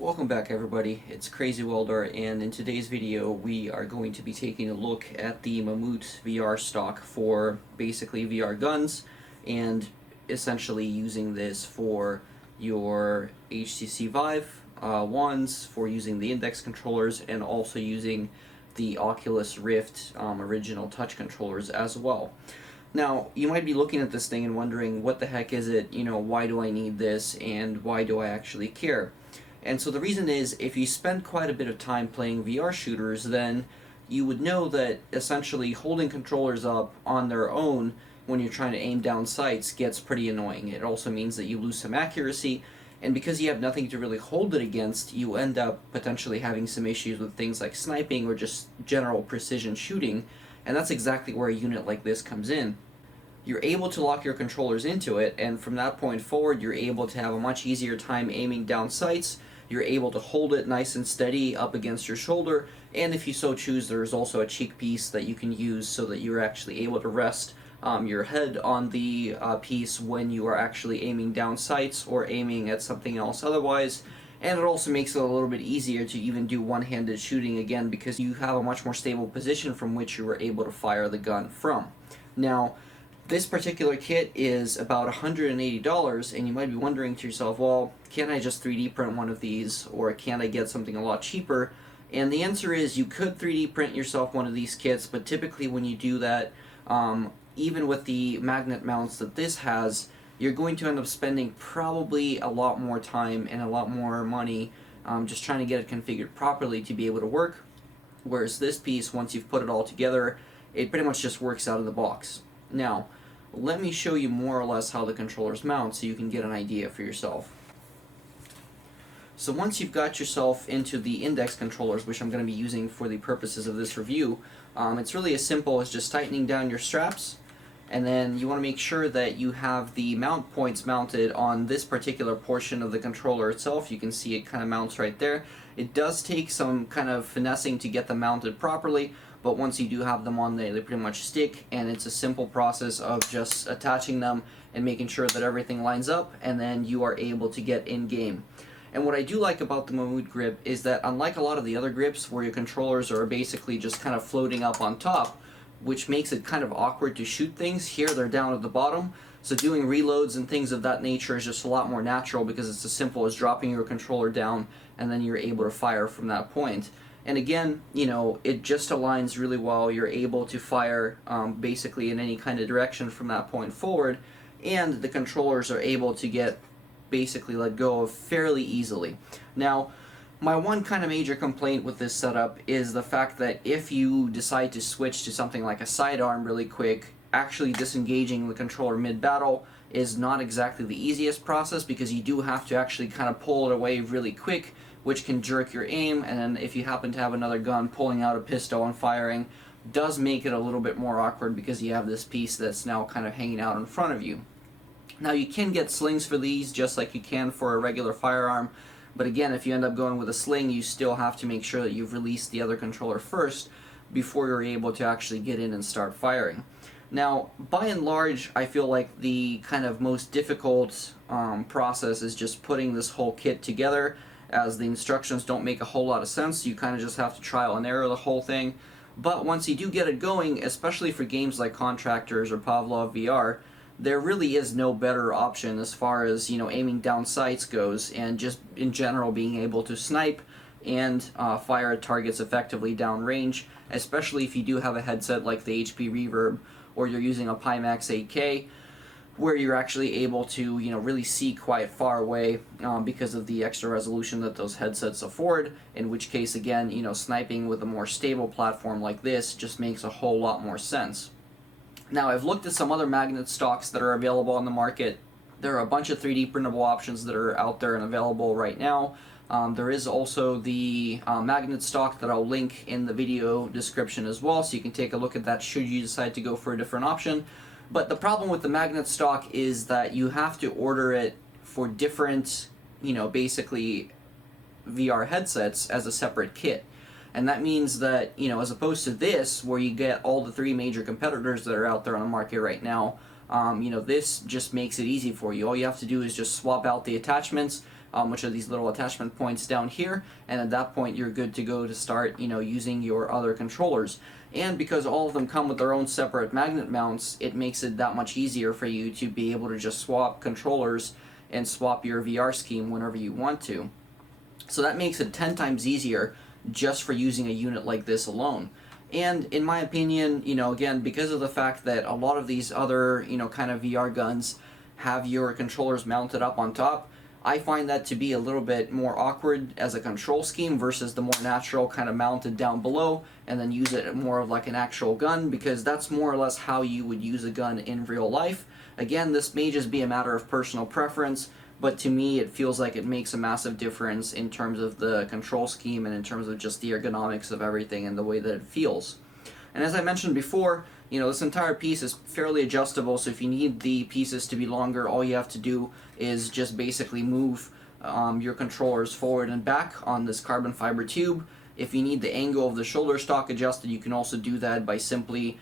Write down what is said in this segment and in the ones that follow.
Welcome back everybody, it's Crazy Welder, and in today's video we are going to be taking a look at the Mamut VR stock for basically VR guns, and essentially using this for your HTC Vive ones, for using the index controllers, and also using the Oculus Rift original touch controllers as well. Now, you might be looking at this thing and wondering, what the heck is it, why do I need this, and why do I actually care? And so the reason is, if you spend quite a bit of time playing VR shooters, then you would know that essentially holding controllers up on their own when you're trying to aim down sights gets pretty annoying. It also means that you lose some accuracy, and because you have nothing to really hold it against, you end up potentially having some issues with things like sniping or just general precision shooting, and that's exactly where a unit like this comes in. You're able to lock your controllers into it, and from that point forward you're able to have a much easier time aiming down sights. You're able to hold it nice and steady up against your shoulder, and if you so choose, there's also a cheek piece that you can use so that you're actually able to rest your head on the piece when you are actually aiming down sights or aiming at something else otherwise. And it also makes it a little bit easier to even do one-handed shooting again, because you have a much more stable position from which you are able to fire the gun from. Now, this particular kit is about $180, and you might be wondering to yourself, well, can't I just 3D print one of these, or can't I get something a lot cheaper? And the answer is, you could 3D print yourself one of these kits, but typically when you do that, even with the magnet mounts that this has, you're going to end up spending probably a lot more time and a lot more money just trying to get it configured properly to be able to work, whereas this piece, once you've put it all together, it pretty much just works out of the box. Now, let me show you more or less how the controllers mount so you can get an idea for yourself. So once you've got yourself into the index controllers, which I'm going to be using for the purposes of this review, it's really as simple as just tightening down your straps, and then you want to make sure that you have the mount points mounted on this particular portion of the controller itself. You can see it kind of mounts right there. It does take some kind of finessing to get them mounted properly, but once you do have them on there, they pretty much stick, and it's a simple process of just attaching them and making sure that everything lines up, and then you are able to get in game. And what I do like about the Mamut grip is that, unlike a lot of the other grips where your controllers are basically just kind of floating up on top, which makes it kind of awkward to shoot things, here they're down at the bottom, so doing reloads and things of that nature is just a lot more natural, because it's as simple as dropping your controller down and then you're able to fire from that point. And again, it just aligns really well. You're able to fire basically in any kind of direction from that point forward, and the controllers are able to get basically let go of fairly easily. Now, my one kind of major complaint with this setup is the fact that if you decide to switch to something like a sidearm really quick, actually disengaging the controller mid-battle is not exactly the easiest process, because you do have to actually kind of pull it away really quick, which can jerk your aim, and then if you happen to have another gun, pulling out a pistol and firing does make it a little bit more awkward, because you have this piece that's now kind of hanging out in front of you. Now, you can get slings for these just like you can for a regular firearm, but again, if you end up going with a sling, you still have to make sure that you've released the other controller first before you're able to actually get in and start firing. Now, by and large, I feel like the kind of most difficult process is just putting this whole kit together, as the instructions don't make a whole lot of sense. You kind of just have to trial and error the whole thing. But once you do get it going, especially for games like Contractors or Pavlov VR, there really is no better option as far as, aiming down sights goes, and just in general being able to snipe and fire at targets effectively downrange, especially if you do have a headset like the HP Reverb, or you're using a Pimax 8K, where you're actually able to, really see quite far away because of the extra resolution that those headsets afford, in which case, again, sniping with a more stable platform like this just makes a whole lot more sense. Now, I've looked at some other magnet stocks that are available on the market. There are a bunch of 3D printable options that are out there and available right now. There is also the magnet stock that I'll link in the video description as well, so you can take a look at that should you decide to go for a different option. But the problem with the magnet stock is that you have to order it for different, basically VR headsets as a separate kit. And that means that, as opposed to this, where you get all the three major competitors that are out there on the market right now, this just makes it easy for you. All you have to do is just swap out the attachments, which are these little attachment points down here, and at that point you're good to go to start, using your other controllers. And because all of them come with their own separate magnet mounts, it makes it that much easier for you to be able to just swap controllers and swap your VR scheme whenever you want to. So that makes it 10 times easier just for using a unit like this alone. And in my opinion, again, because of the fact that a lot of these other, kind of VR guns have your controllers mounted up on top, I find that to be a little bit more awkward as a control scheme versus the more natural kind of mounted down below and then use it more of like an actual gun, because that's more or less how you would use a gun in real life. Again, this may just be a matter of personal preference, but to me it feels like it makes a massive difference in terms of the control scheme and in terms of just the ergonomics of everything and the way that it feels. And as I mentioned before, this entire piece is fairly adjustable, so if you need the pieces to be longer, all you have to do is just basically move your controllers forward and back on this carbon fiber tube. If you need the angle of the shoulder stock adjusted, you can also do that by simply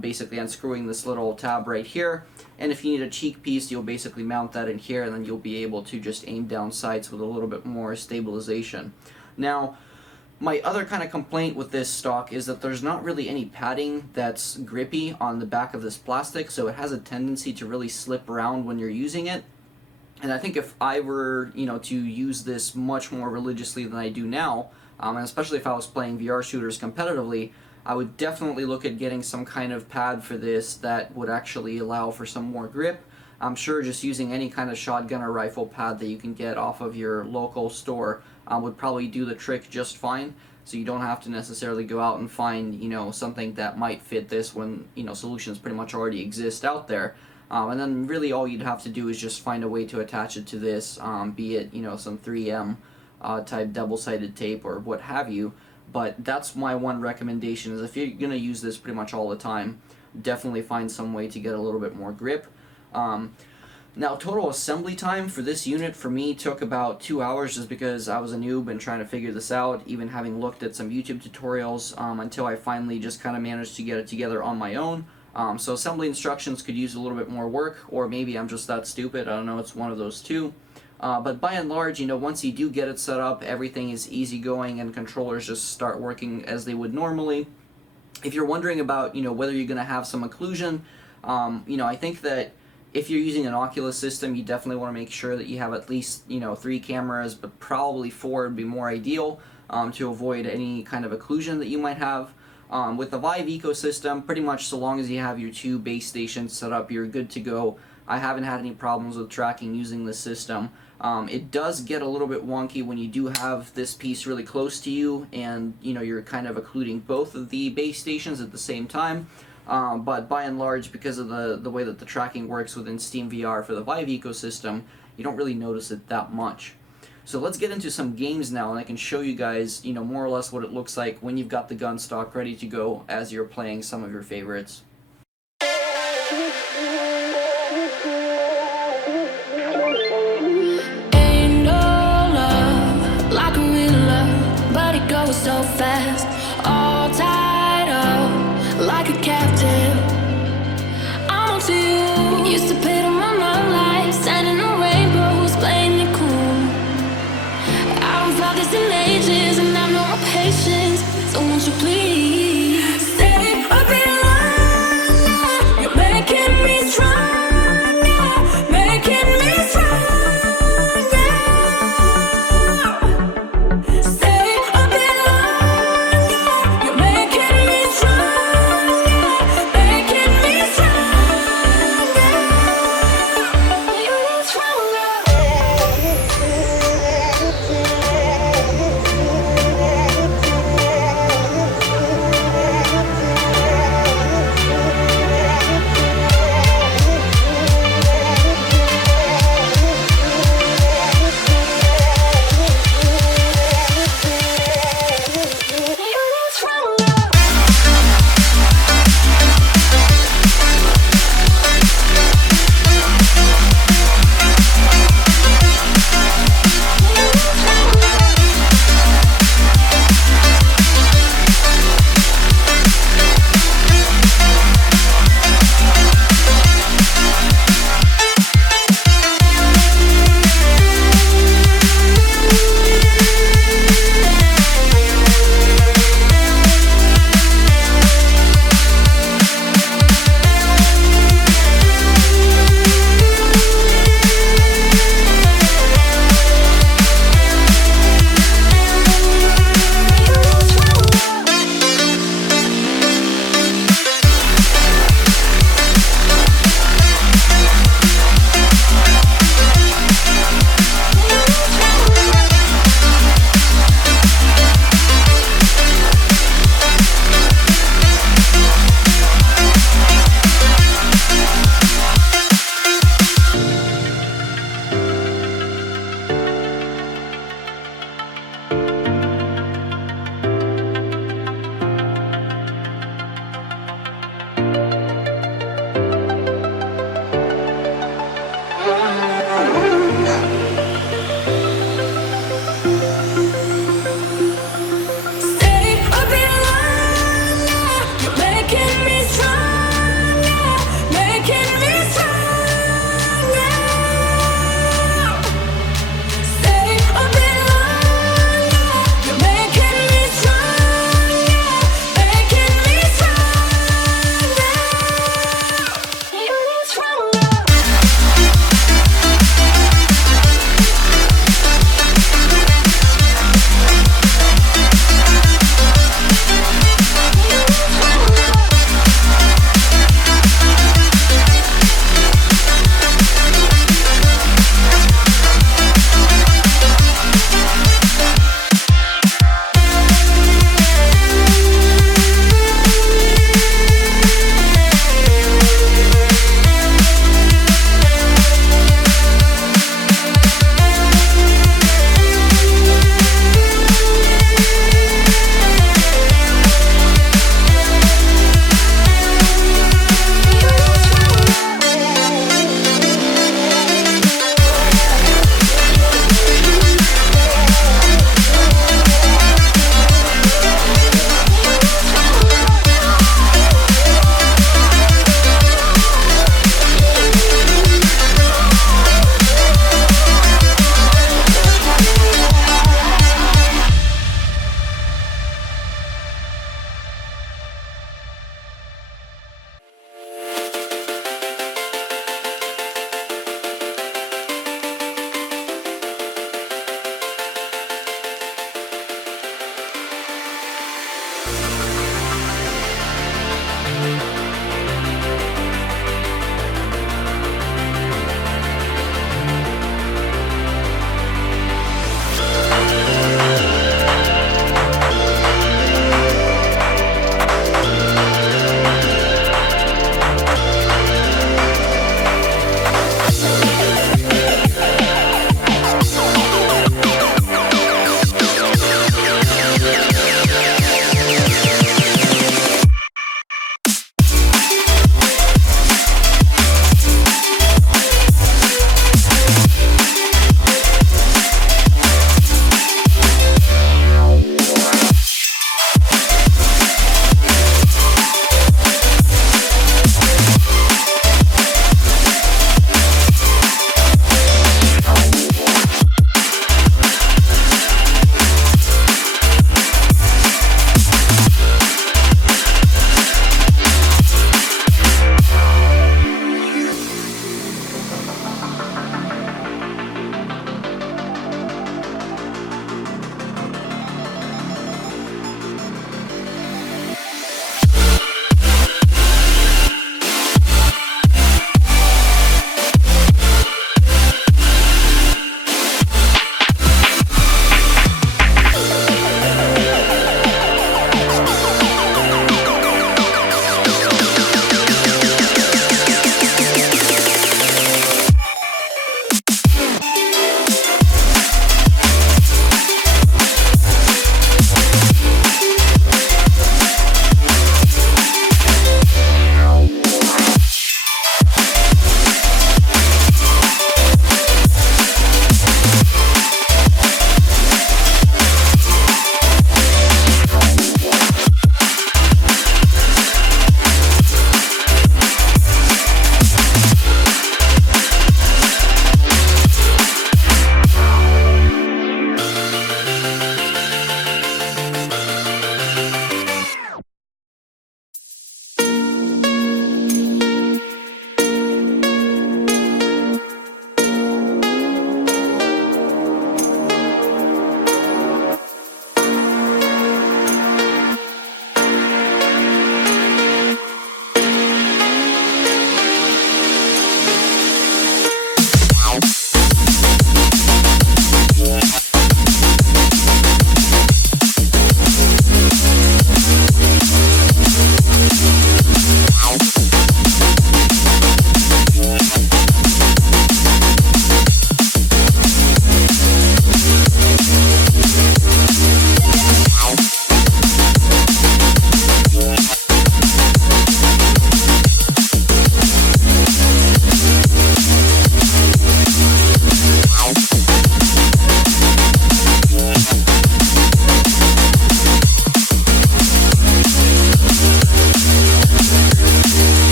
basically unscrewing this little tab right here. And if you need a cheek piece, you'll basically mount that in here, and then you'll be able to just aim down sights with a little bit more stabilization. Now, my other kind of complaint with this stock is that there's not really any padding that's grippy on the back of this plastic, so it has a tendency to really slip around when you're using it. And I think if I were, to use this much more religiously than I do now, and especially if I was playing VR shooters competitively, I would definitely look at getting some kind of pad for this that would actually allow for some more grip. I'm sure just using any kind of shotgun or rifle pad that you can get off of your local store would probably do the trick just fine, so you don't have to necessarily go out and find, something that might fit this when, solutions pretty much already exist out there. And then really all you'd have to do is just find a way to attach it to this, be it, some 3M type double-sided tape or what have you. But that's my one recommendation, is if you're going to use this pretty much all the time, definitely find some way to get a little bit more grip. Now, total assembly time for this unit for me took about 2 hours, just because I was a noob and trying to figure this out, even having looked at some YouTube tutorials, until I finally just kind of managed to get it together on my own. So assembly instructions could use a little bit more work, or maybe I'm just that stupid, I don't know, it's one of those two. But by and large, once you do get it set up, everything is easygoing and controllers just start working as they would normally. If you're wondering about, whether you're going to have some occlusion, I think that if you're using an Oculus system, you definitely want to make sure that you have at least, 3 cameras, but probably 4 would be more ideal, to avoid any kind of occlusion that you might have. With the Vive ecosystem, pretty much so long as you have your 2 base stations set up, you're good to go. I haven't had any problems with tracking using this system. It does get a little bit wonky when you do have this piece really close to you and you're kind of occluding both of the base stations at the same time. But by and large, because of the way that the tracking works within Steam VR for the Vive ecosystem, you don't really notice it that much. So let's get into some games now, and I can show you guys, more or less what it looks like when you've got the gun stock ready to go as you're playing some of your favorites. Ain't no love like a real love, but it goes so fast, all tied up like a captive. I'm on to you, used to pay to my mom life, sending no rainbows, playing it cool. I don't felt this in ages, and I've no more patience, so won't you please